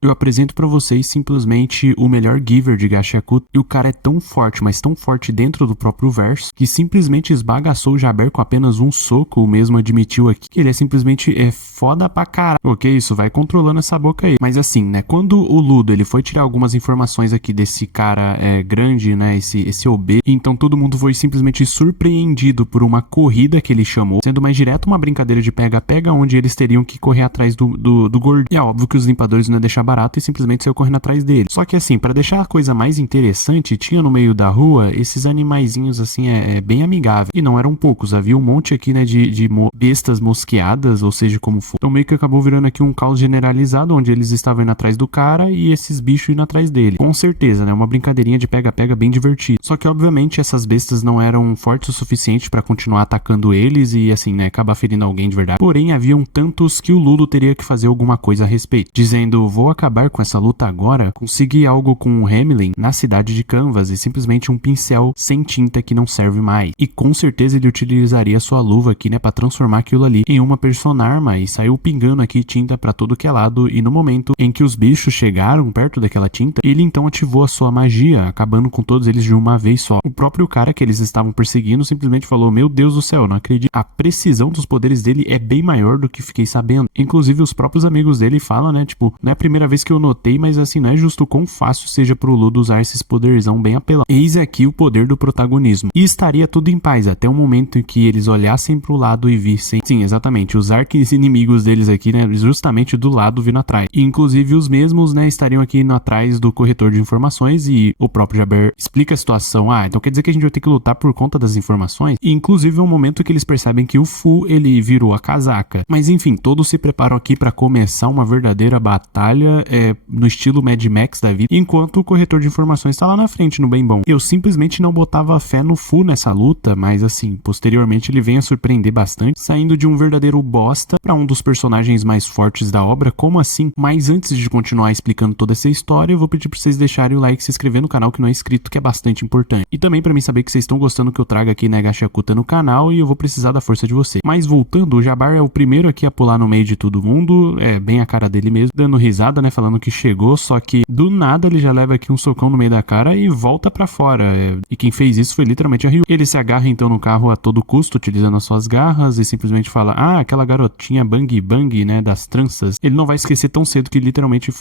Eu apresento pra vocês simplesmente o melhor giver de Gashaku, e o cara é tão forte, mas tão forte dentro do próprio verso, que simplesmente esbagaçou o Jabber com apenas um soco. O mesmo admitiu aqui que ele é simplesmente foda pra caralho. Ok, isso vai controlando essa boca aí. Mas assim, né, quando o Ludo ele foi tirar algumas informações aqui desse cara grande, né, esse OB, então todo mundo foi simplesmente surpreendido por uma corrida que ele chamou, sendo mais direto uma brincadeira de pega-pega, onde eles teriam que correr atrás do gordinho. E é óbvio que os limpadores não iam deixar barato e simplesmente saiu correndo atrás dele. Só que assim, pra deixar a coisa mais interessante, tinha no meio da rua esses animaizinhos assim, bem amigáveis. E não eram poucos, havia um monte aqui, né, de bestas mosqueadas, ou seja, como for. Então meio que acabou virando aqui um caos generalizado, onde eles estavam indo atrás do cara e esses bichos indo atrás dele. Com certeza, né, uma brincadeirinha de pega-pega bem divertida. Só que obviamente essas bestas não eram fortes o suficiente pra continuar atacando eles e assim, né, acabar ferindo alguém de verdade. Porém, haviam tantos que o Ludo teria que fazer alguma coisa a respeito, dizendo: vou acabar com essa luta agora, consegui algo com o Hamelin na cidade de Canvas e simplesmente um pincel sem tinta que não serve mais. E com certeza ele utilizaria sua luva aqui, né, pra transformar aquilo ali em uma personarma, e saiu pingando aqui tinta pra todo que é lado. E no momento em que os bichos chegaram perto daquela tinta, ele então ativou a sua magia, acabando com todos eles de uma vez só. O próprio cara que eles estavam perseguindo simplesmente falou: meu Deus do céu, não acredito. A precisão dos poderes dele é bem maior do que fiquei sabendo. Inclusive os próprios amigos dele falam, né, tipo, não é a primeira vez que eu notei, mas assim, não é justo quão fácil seja pro Ludo usar esses poderzão bem apelão. Eis aqui o poder do protagonismo. E estaria tudo em paz até o momento em que eles olhassem pro lado e vissem, sim, exatamente, os arqui-inimigos deles aqui, né, justamente do lado vindo atrás. E inclusive os mesmos, né, estariam aqui indo atrás do corretor de informações, e o próprio Jabber explica a situação. Então quer dizer que a gente vai ter que lutar por conta das informações? E inclusive é um momento que eles percebem que o Fu, ele virou a casaca. Mas enfim, todos se preparam aqui pra começar uma verdadeira batalha no estilo Mad Max da vida, enquanto o corretor de informações tá lá na frente, no bem bom. Eu simplesmente não botava fé no Fu nessa luta, mas assim, posteriormente ele vem a surpreender bastante, saindo de um verdadeiro bosta pra um dos personagens mais fortes da obra. Como assim? Mas antes de continuar explicando toda essa história, eu vou pedir pra vocês deixarem o like e se inscrever no canal que não é inscrito, que é bastante importante. E também pra mim saber que vocês estão gostando que eu traga aqui na Gashakuta no canal, e eu vou precisar da força de vocês. Mas voltando, o Jabbar é o primeiro aqui a pular no meio de todo mundo, bem a cara dele mesmo, dando risada, né, falando que chegou, só que do nada ele já leva aqui um socão no meio da cara e volta pra fora. E quem fez isso foi literalmente a Ryu. Ele se agarra então no carro a todo custo, utilizando as suas garras, e simplesmente fala: aquela garotinha Bang Bang, né, das tranças. Ele não vai esquecer tão cedo que literalmente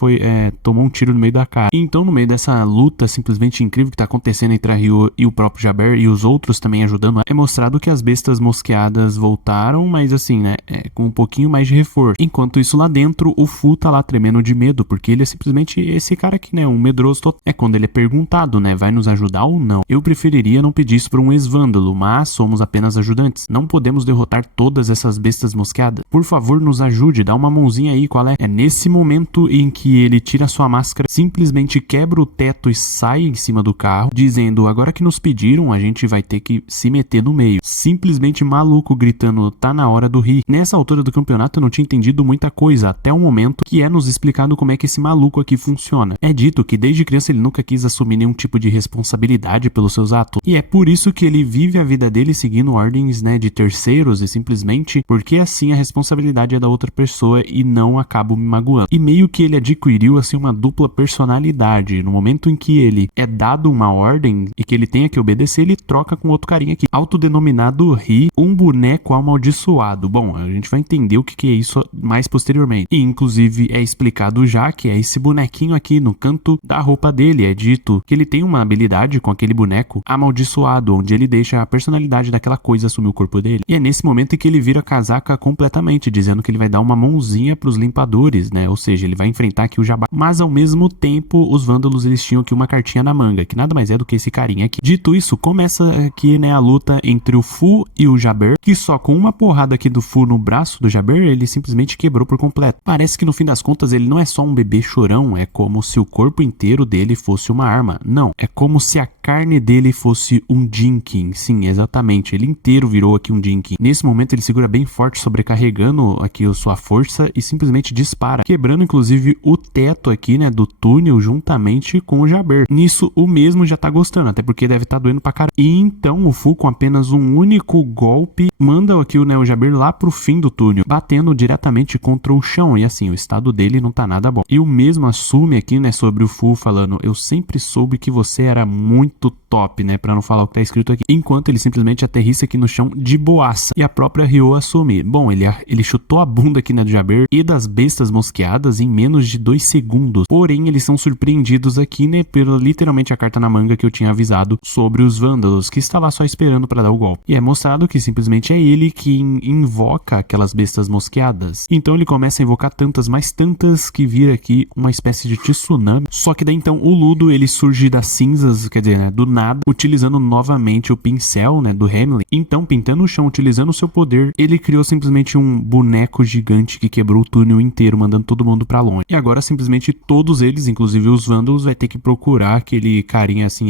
tomou um tiro no meio da cara. E então, no meio dessa luta simplesmente incrível que tá acontecendo entre a Ryu e o próprio Jabber, e os outros também ajudando, é mostrado que as bestas mosqueadas voltaram, mas assim, né, com um pouquinho mais de reforço. Enquanto isso, lá dentro, o Fu tá lá tremendo de medo, porque ele é simplesmente esse cara aqui, né, um medroso total. Quando ele é perguntado, né, vai nos ajudar ou não? Eu preferiria não pedir isso pra um ex-vândalo, mas somos apenas ajudantes. Não podemos derrotar todas essas bestas mosqueadas. Por favor, nos ajude, dá uma mãozinha aí, qual é? É nesse momento em que ele tira sua máscara, simplesmente quebra o teto e sai em cima do carro, dizendo: agora que nos pediram, a gente vai ter que se meter no meio. Simplesmente maluco, gritando: tá na hora do ri. Nessa altura do campeonato eu não tinha entendido muita coisa, até o momento que é nos explicado como é que esse maluco aqui funciona. É dito que desde criança ele nunca quis assumir nenhum tipo de responsabilidade pelos seus atos, e é por isso que ele vive a vida dele seguindo ordens, né, de terceiros, e simplesmente porque assim a responsabilidade é da outra pessoa e não acabo me magoando. E meio que ele adquiriu assim uma dupla personalidade. No momento em que ele é dado uma ordem e que ele tenha que obedecer, ele troca com outro carinha aqui, autodenominado Ri, um boneco amaldiçoado. Bom, a gente vai entender o que é isso mais posteriormente. E inclusive é explicado já que é esse bonequinho aqui no canto da roupa dele. É dito que ele tem uma habilidade com aquele boneco amaldiçoado, onde ele deixa a personalidade daquela coisa assumir o corpo dele. E é nesse momento em que ele vira casaca completamente, dizendo que ele vai dar uma mãozinha pros limpadores, né? Ou seja, ele vai enfrentar aqui o Jabbar. Mas ao mesmo tempo, os vândalos eles tinham aqui uma cartinha na manga, que nada mais é do que esse carinha aqui. Dito isso, começa aqui, né, a luta entre o Fu e o Jabber, que só com uma porrada aqui do Fu no braço do Jabber, ele simplesmente quebrou por completo. Parece que no fim das contas ele não é só um bebê chorão, é como se o corpo inteiro dele fosse uma arma. Não, é como se a carne dele fosse um Jinkin. Sim, exatamente, ele inteiro virou aqui um Jinkin. Nesse momento ele segura bem forte, sobrecarregando aqui a sua força e simplesmente dispara, quebrando inclusive o teto aqui, né, do túnel juntamente com o Jabber. Nisso o mesmo já tá gostando, até porque deve tá doendo pra caramba. E então o Fu, com apenas um único golpe, manda aqui, né, o Jabber lá pro fim do túnel, batendo diretamente contra o chão. E assim, o estado dele não tá nada nada bom. E o mesmo assume aqui, né, sobre o Fu falando, eu sempre soube que você era muito top, né, pra não falar o que tá escrito aqui. Enquanto ele simplesmente aterrissa aqui no chão de boaça. E a própria Ryo assume, bom, ele chutou a bunda aqui, né, do Jabber e das bestas mosqueadas em menos de 2 segundos. Porém, eles são surpreendidos aqui, né, pela literalmente a carta na manga que eu tinha avisado sobre os vândalos, que está lá só esperando pra dar o golpe. E é mostrado que simplesmente é ele que invoca aquelas bestas mosqueadas. Então ele começa a invocar tantas, mais tantas, que vira aqui uma espécie de tsunami. Só que daí então o Ludo, ele surge das cinzas, quer dizer, né, do nada, utilizando novamente o pincel, né, do Hamlin. Então, pintando o chão, utilizando o seu poder, ele criou simplesmente um boneco gigante que quebrou o túnel inteiro, mandando todo mundo pra longe. E agora simplesmente todos eles, inclusive os vândalos, vai ter que procurar aquele carinha assim,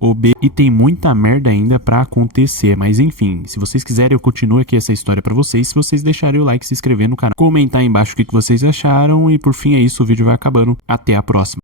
o B. E tem muita merda ainda pra acontecer. Mas enfim, se vocês quiserem, eu continuo aqui essa história pra vocês. Se vocês deixarem o like, se inscrever no canal, comentar aí embaixo o que vocês acharam. E por fim é isso, o vídeo vai acabando. Até a próxima.